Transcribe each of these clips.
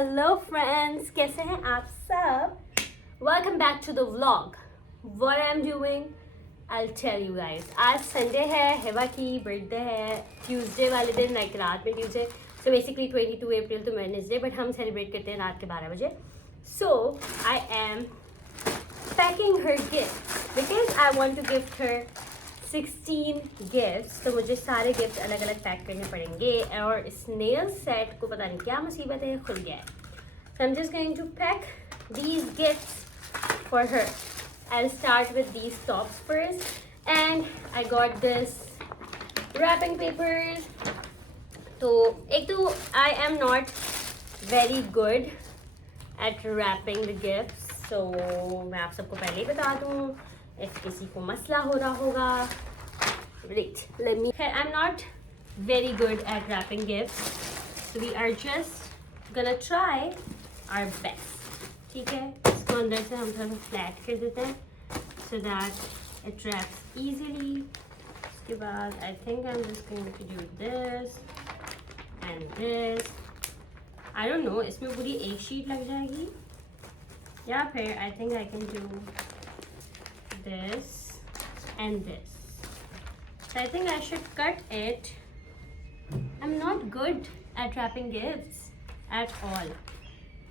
Hello friends, कैसे हैं आप सब? Welcome back to the vlog. What I am doing I will tell you guys. आज Sunday है, हिबा की बर्थडे है. ट्यूसडे वाले दिन लाइक रात में ट्यूसडे, सो बेसिकली 22 अप्रैल तो वेडनेसडे, बट हम सेलिब्रेट करते हैं रात के 12 बजे. So I am packing her gift because I want to gift her 16 gifts. तो मुझे सारे गिफ्ट अलग अलग पैक करने पड़ेंगे और इस नेल सेट को पता नहीं क्या मुसीबत है, खुल गया है. So I'm just going to pack these gifts for her. I'll start with these tops first, and I got this wrapping papers. तो एक तो I am not very good at wrapping the gifts, so मैं आप सबको पहले ही बता दूँ if किसी को मसला हो रहा होगा. Wait, let me. I'm not very good at wrapping gifts, so we are just gonna try our best. ठीक है, इसको अंदर से हम थोड़ा फ्लैट कर देते हैं so that it wraps easily. उसके बाद I think I'm just going to do this and this. I don't know, इसमें पूरी एक शीट लग जाएगी या फिर I think I can do this and this. So I think I should cut it. I'm not good at wrapping gifts at all.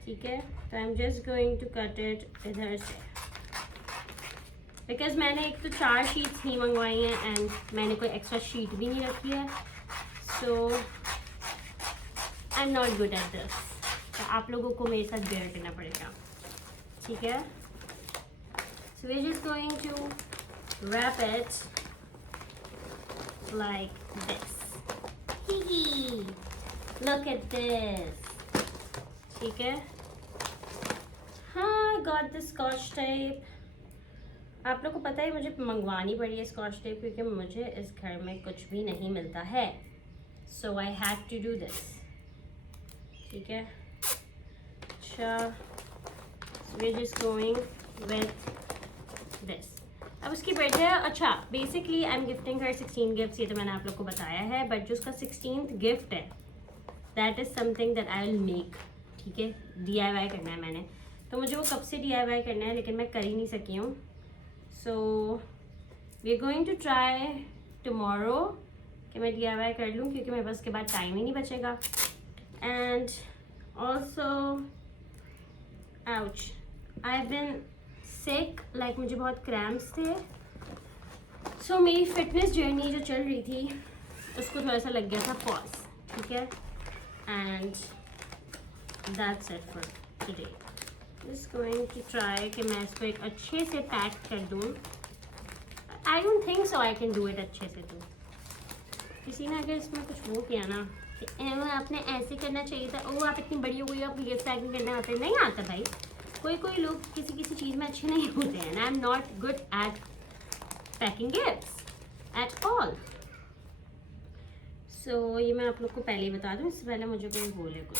ठीक है, तो I'm just going to cut it इधर से because मैंने एक तो 4 शीट्स ही मंगवाई हैं and मैंने कोई एक्स्ट्रा शीट भी नहीं रखी है. So I'm not good at this. तो आप लोगों को मेरे साथ बेयर करना पड़ेगा. ठीक है, so we're just going to wrap it like this. Hee. Look at this. ठीक है, हाँ, got the scotch tape. आप लोग को पता है मुझे मंगवानी पड़ी है स्कॉच टेप क्योंकि मुझे इस घर में कुछ भी नहीं मिलता है. So I had to do this. ठीक है, अच्छा, so we're just going with this. अब उसकी बर्थडे है. अच्छा, बेसिकली आई एम गिफ्टिंग हर 16 गिफ्ट्स, ये तो मैंने आप लोग को बताया है, बट जो उसका 16th गिफ्ट है that is something that I will make. ठीक है, DIY करना है मैंने, तो मुझे वो कब से DIY करना है लेकिन मैं कर ही नहीं सकी हूँ. So we are going to try tomorrow कि मैं DIY कर लूँ क्योंकि मेरे पास उसके बाद टाइम ही नहीं बचेगा. And also ouch, I have been sick, like मुझे बहुत क्रैम्प्स थे. सो मेरी फिटनेस जर्नी जो चल रही थी उसको थोड़ा सा लग गया था पॉज. ठीक है, and that's it for today. Just going to try कि मैं इसको एक अच्छे से पैक कर दूँ. I don't think so I can do it अच्छे से. तो किसी ने अगर इसमें कुछ वो किया ना कि आपने ऐसे करना चाहिए था, ओ आप इतनी बड़ी हो गई, आप गिफ्ट पैकिंग करना आते नहीं आता भाई. कोई कोई लोग किसी किसी चीज़ में अच्छे नहीं होते हैं. I am not good at packing gifts at all. So ये मैं आप लोग को पहले ही बता दूँ, इससे पहले मुझे कोई बोले कुछ.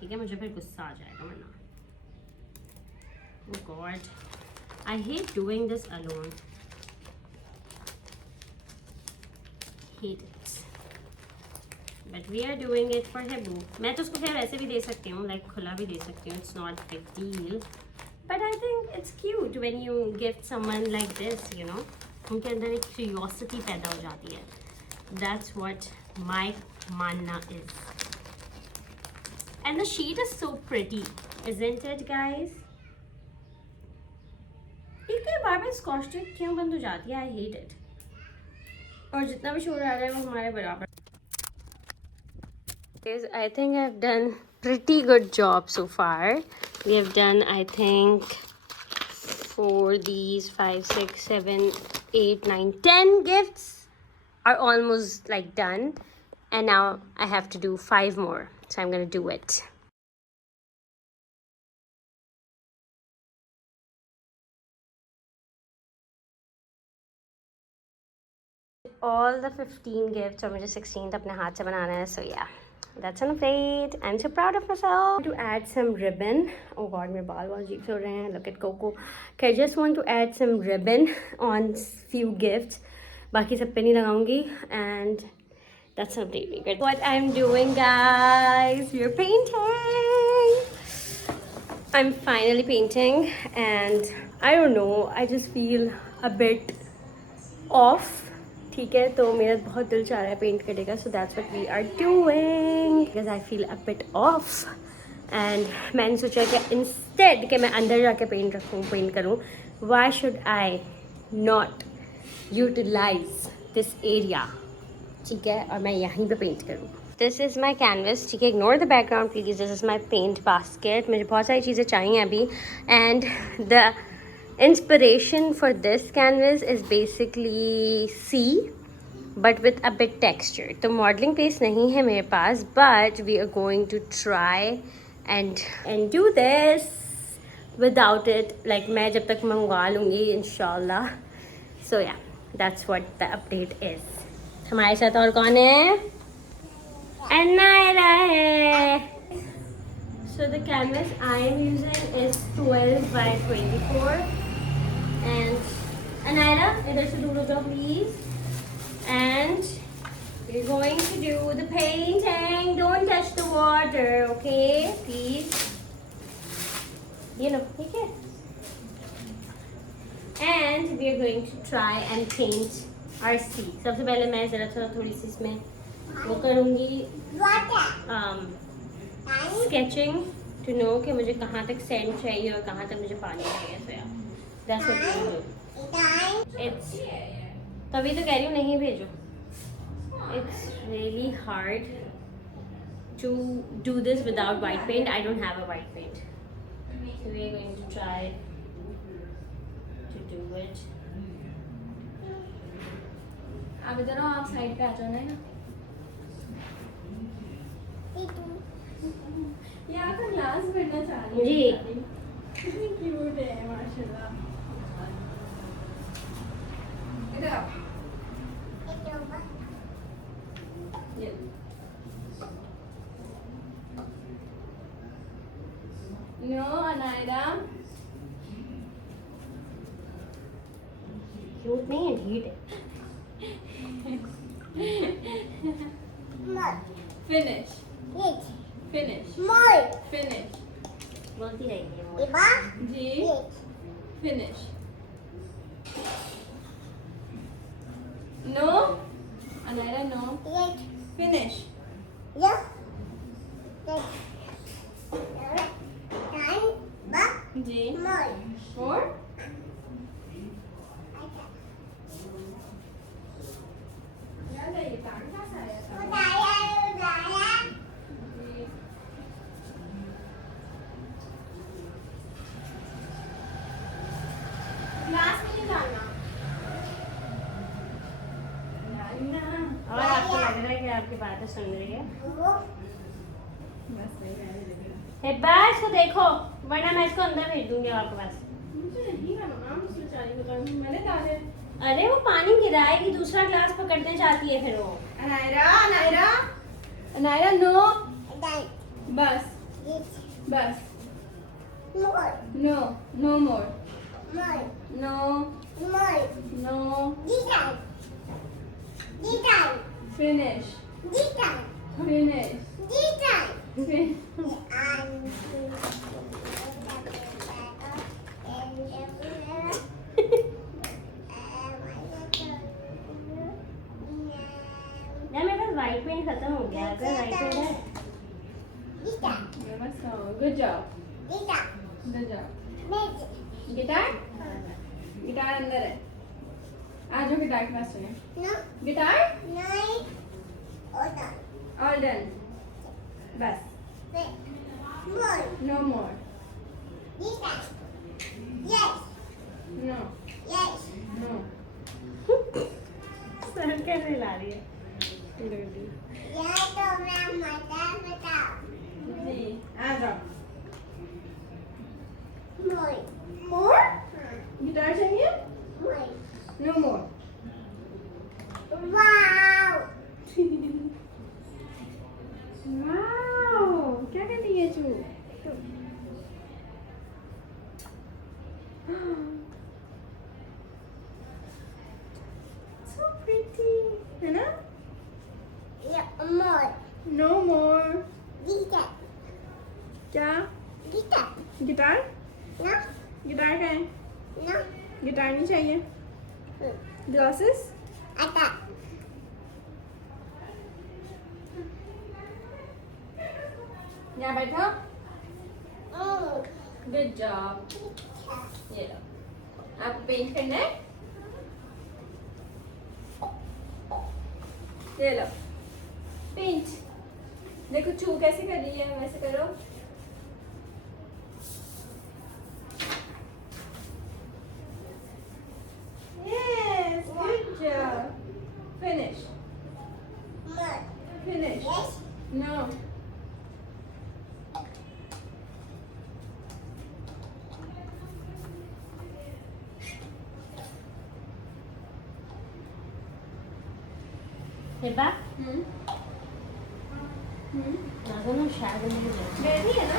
ठीक है, मुझे फिर गुस्सा आ जाएगा वरना. Oh God, I hate doing this alone. Hate it. But we are doing it for Hebu. मैं तो उसको खैर वैसे भी दे सकती हूँ, लाइक खुला भी दे सकती हूँ. It's not big deal. But I think it's cute when you gift someone like this, you know. उनके अंदर एक curiosity पैदा हो जाती है. That's what my मानना is. And the sheet is so pretty, isn't it, guys? एक बार में स्कॉच टेप क्यों बंद हो जाती है? I hate it. और जितना भी शोर आ रहा है वो हमारे बराबर. I think I've done pretty good job so far. We have done, I think, 4, these 5, 6, 7, 8, 9, 10 gifts are almost like done, and now I have to do 5 more. So I'm gonna do it. All the 15 gifts और मुझे 16th अपने हाथ से बनाना है. So yeah, that's on a plate. I'm so proud of myself. To add some ribbon. Oh God, मेरे बाल बहुत अजीब से हो रहे हैं. Look at Coco. Okay, I just want to add some ribbon on few gifts. बाकी सब पे नहीं लगाऊंगी. And that's not really good. What I'm doing, guys, we're painting. I'm finally painting and I don't know, I just feel a bit off. ठीक है, तो मेरा बहुत दिल चाह रहा है पेंट करने का, so that's what we are doing because I feel a bit off. And मैंने सोचा कि instead कि मैं अंदर जाके पेंट करूँ, why should I not utilize this area? ठीक है, और मैं यहीं पे पेंट करूँ. This is my canvas. ठीक है, ignore the background please. This is my paint basket. मुझे बहुत सारी चीज़ें चाहिए अभी. And the inspiration for this canvas is basically sea but with a bit texture. तो मॉडलिंग पेस नहीं है मेरे पास, but we are going to try and do this without it. Like मैं जब तक मंगवा लूँगी इंशाल्लाह. So yeah, that's what the update is. हमारे साथ और कौन है? Anaira hai. So the canvas I am using is 12 by 24. And Anaira, idhar se dur ho jao please. And we're going to do the painting. Don't touch the water, okay? Please. You know, okay? And we're going to try and paint our sea. सबसे पहले मैं ज़रा थोड़ी सी इसमें वो करूँगी sketching to know कि मुझे कहाँ तक सैंड चाहिए और कहाँ तक मुझे पानी चाहिए. So yeah, that's what we do. It's तभी तो कह रही हूँ नहीं भेजो. It's really hard to do this without white paint. I don't have a white paint. So we are going to try to do it. आप इधर आओ, आप साइड पे आ जाओ ना. यहाँ का ग्लास बनना चाह रही जी. कितनी क्यूट है माशाल्लाह. इधर आओ. नो अनायरा. क्यूट नहीं है, ढीठ है. फिनिश. फिनिश. फिनिश. बोलती रहेगी जी. Finish. No Anayra. No. Finish. जी. और याद है ये टांग कहाँ से आया था? जी. ग्लास में नहीं डालना. और आपको लग रहा है कि आपकी बातें सुन रही है. बस वही रहने देंगे. हिब्बा, इसको देखो, वरना मैं इसको अंदर भेज दूंगी आपके पास. मुझे नहीं करना. मुझे बेचारी को तो मैंने डाले. अरे वो पानी गिराएगी, दूसरा ग्लास पकड़ने चाहती है फिर वो. अनायरा. अनायरा. अनायरा. नो. बस. बस. नो. नो मोर. नो. नो. फिनिश. फिनिश. यार मेरे पास वाइट पेंट खत्म हो गया. अगर वाइट पेंट है. बस. Good job. Good job. Guitar. Guitar अंदर है. आ जाओ गिटार क्लास में. गिटार. All done. बस. नो मोर. नो. नो. सर कैसे ला रही है. जी. आ जाओ. गिटार चाहिए. नो मोर. वाओ, क्या कर रही है चू? So pretty, है ना? No more. क्या? गिटार गिटार का है गिटार नहीं चाहिए ग्लासेस यहाँ बैठो गुड जॉब ये लो आप पेंट करना है ये लो पेंट देखो चू कैसे कर रही है वैसे करो yes good job finish no Hiba दोनों शायद बैठी है ना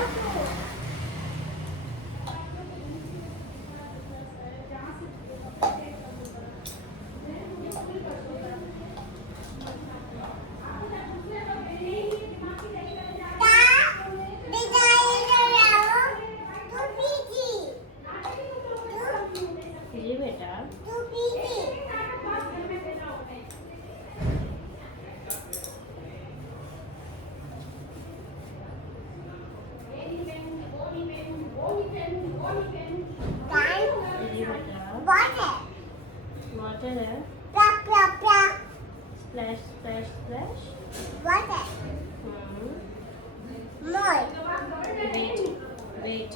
ये बेटा वाटर है splash splash splash wait wait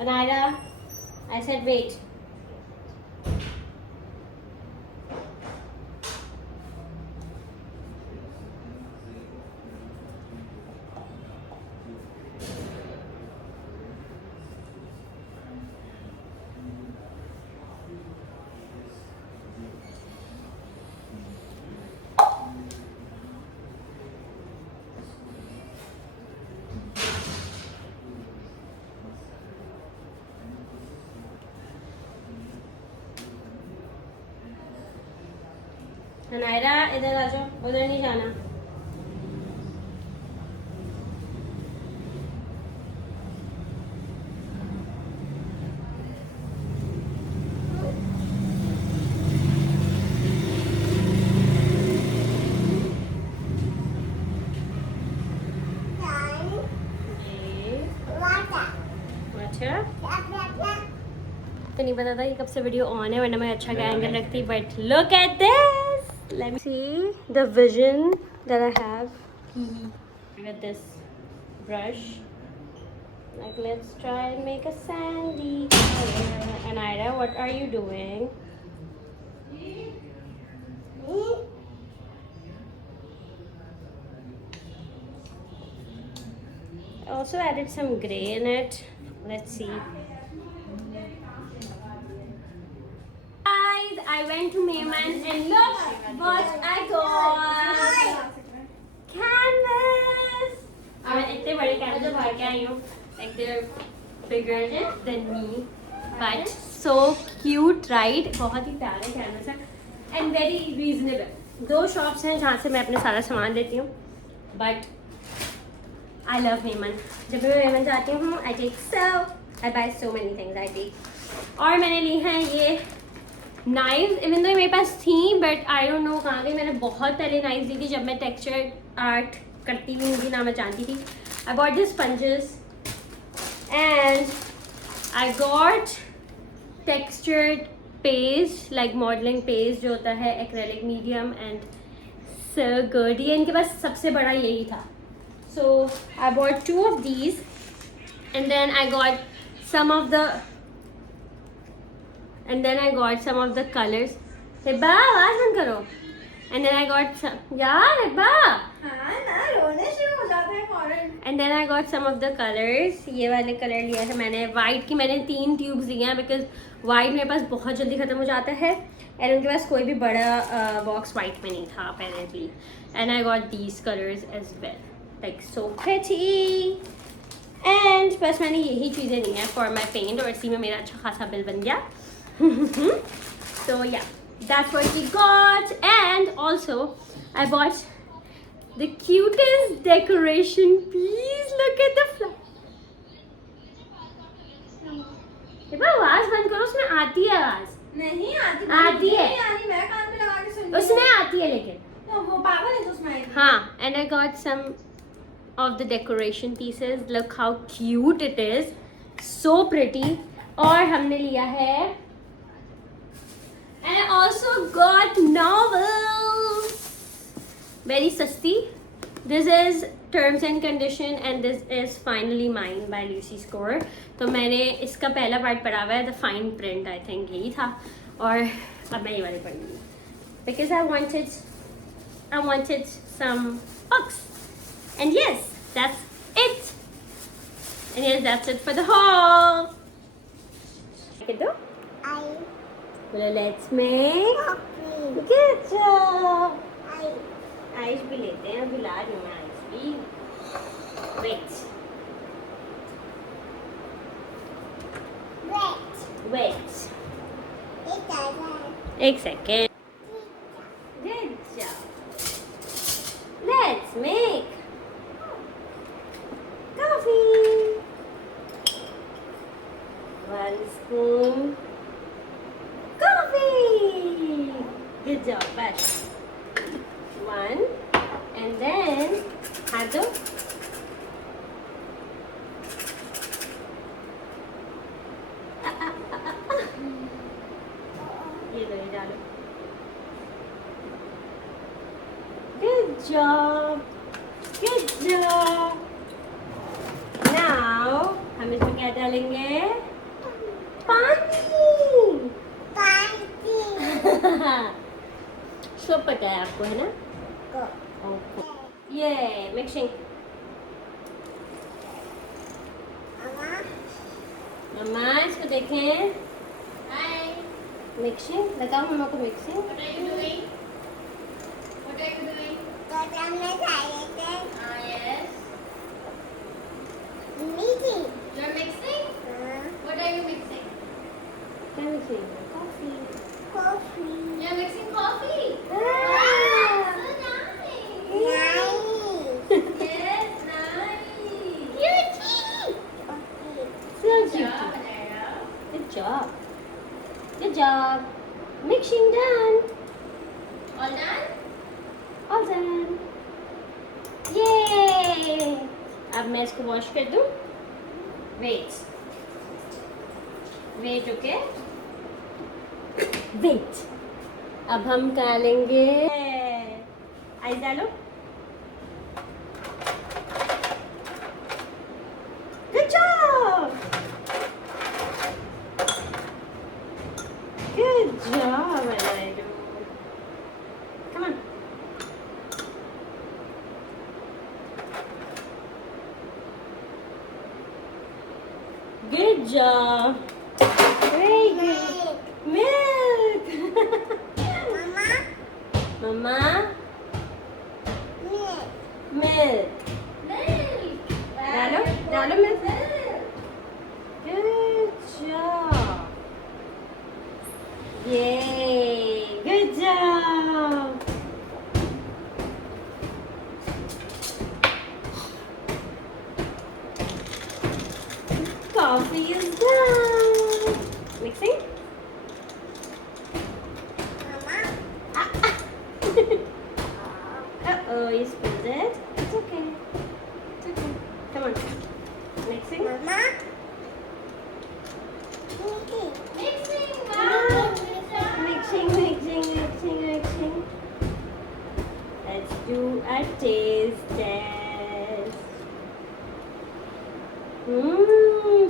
Anira, I said wait. Anira, इधर आ जाओ उधर नहीं जाना तो नहीं पता था कि कब से वीडियो ऑन है वरना मैं अच्छा का एंगल रखती but look at this let me see the vision that I have with this brush like let's try and make a sandy color. Anira, what are you doing? I also added some gray in it. Let's see. Guys, I went to Mayman and look what I got. Canvas. मैं इतने बड़े कैनवस भर के आई हूँ. Like they're bigger than me, but so cute, right? बहुत ही प्यारे कैनवस है and very reasonable. 2 शॉप्स हैं जहाँ से मैं अपने सारा सामान लेती हूँ, but I love Mayman. जब भी मैं Mayman जाती हूँ, I buy so many things I take. और मैंने ली हैं ये नाइव्स, इवन तो मेरे पास थी बट आई डोंट नो कहाँ गई. मैंने बहुत पहले नाइव्स ली थी जब मैं टेक्सचर आर्ट करती हुई मुझे ना मैं जानती थी. I got this sponges and I got textured page like modelling page जो होता है acrylic medium and so good. ये इनके पास सबसे बड़ा यही था. सो I bought 2 of these and then I got some of the colors. हिब्बा आवाज बंद करो. And then I got some यार हिब्बा हाँ ना रोने शुरू हो जाते हैं फौरन. And then I got some of the colors. ये वाले कलर लिया है मैंने. वाइट की मैंने 3 ट्यूब्स लिए हैं बिकॉज वाइट मेरे पास बहुत जल्दी ख़त्म हो जाता है एंड उनके पास कोई भी बड़ा बॉक्स वाइट में नहीं था apparently. And I got these colours as well like so pretty. एंड बस मैंने यही चीज़ें ली हैं फॉर माई पेंट और इसी में मेरा अच्छा खासा बिल बन गया. So yeah, that's what we got. also I bought the cutest decoration. Please look at the flower. आवाज बंद करो, उसमें आती है आवाज. नहीं आती है. नहीं आती, मैं कान में लगा के सुन उसमें आती है लेकिन. तो वो पागल है तो उसमें आएगी. हाँ, and I got some of the decoration pieces. Look how cute it is, so pretty. और हमने लिया है, and I also got novels. Very सस्ती. This is Terms and Condition and this is Finally Mine by Lucy Score. तो मैंने इसका पहला पार्ट पढ़ा हुआ है, The Fine Print, I think यही था. और अब मैं ये वाले पढ़ूंगी because I wanted some books. And yes, that's it. And yes, that's it for the haul. Well, let's make good job. Ice भी लेते हैं, अभी ला रही हूँ मैं आइस भी. Wait. एक second. Good job. Let's make coffee. 1 spoon coffee. Good job, best. 1 and then हाथ दो. ये लो, ये डालो. Good job. Good job. Now हम इसमें क्या डालेंगे? पानी. सब पता है आपको, है ना? Okay. Yeah, mixing. मम्मा इसको देखें. Hi. मिक्सिंग बताओ मम्मा को. Mixing. What are you doing? What are you doing? Yes. You're mixing? What are you mixing? क्या mixing? Coffee. You're mixing coffee. Ah. So nice. Yes, nice. So Good cute. job, Anara. Good job. Good job. Mixing done. All done? All done. Yay! अब मैं इसको वॉश कर दूं. Wait. Okay. Wait. अब हम डालेंगे. आइस डालो. Good job. Good job, Anaidu. Come on. Good job. Very good. Milk. Mama. Milk. Dalo milk. Good job. Yay. Good job. Coffee is done. Mixing. Uh-oh, you spilled it. It's okay. It's okay. Come on. Mixing. Mixing, Mixing. Let's do a taste test.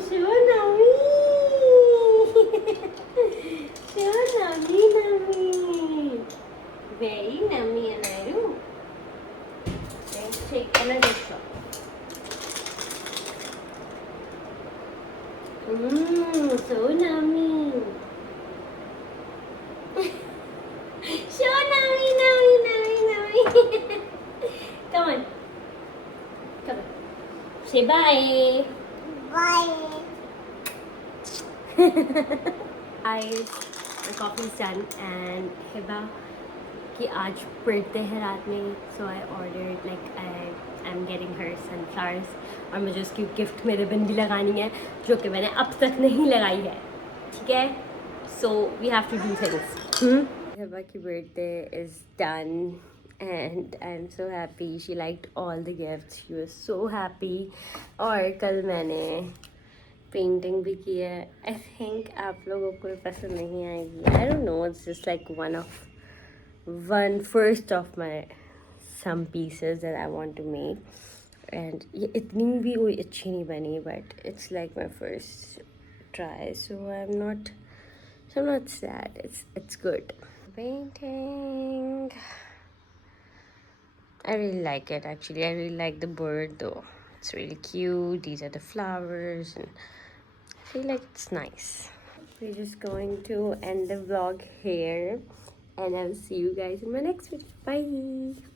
So yummy. So yummy. Very yummy, Anaidu. Let's take another shot. So yummy. So yummy. Come on. Say bye. Guys, the coffee's done and Hiba कि आज बर्थडे है रात में, so I ordered like I am getting her sunflowers, और मुझे उसकी गिफ्ट में रिबन भी लगानी है जो कि मैंने अब तक नहीं लगाई है, ठीक है. So we have to do things. Hiba की birthday is done and I'm so happy. She liked all the gifts. She was so happy. और कल मैंने पेंटिंग भी की है. I think आप लोगों को पसंद नहीं आएगी. I don't know. It's just like one first of my some pieces that I want to make. And ये इतनी भी कोई अच्छी नहीं बनी, but it's like my first try. So I'm not sad. It's good. Painting. I really like it actually. I really like the bird though. It's really cute. These are the flowers and I feel like it's nice. We're just going to end the vlog here and I'll see you guys in my next video. Bye.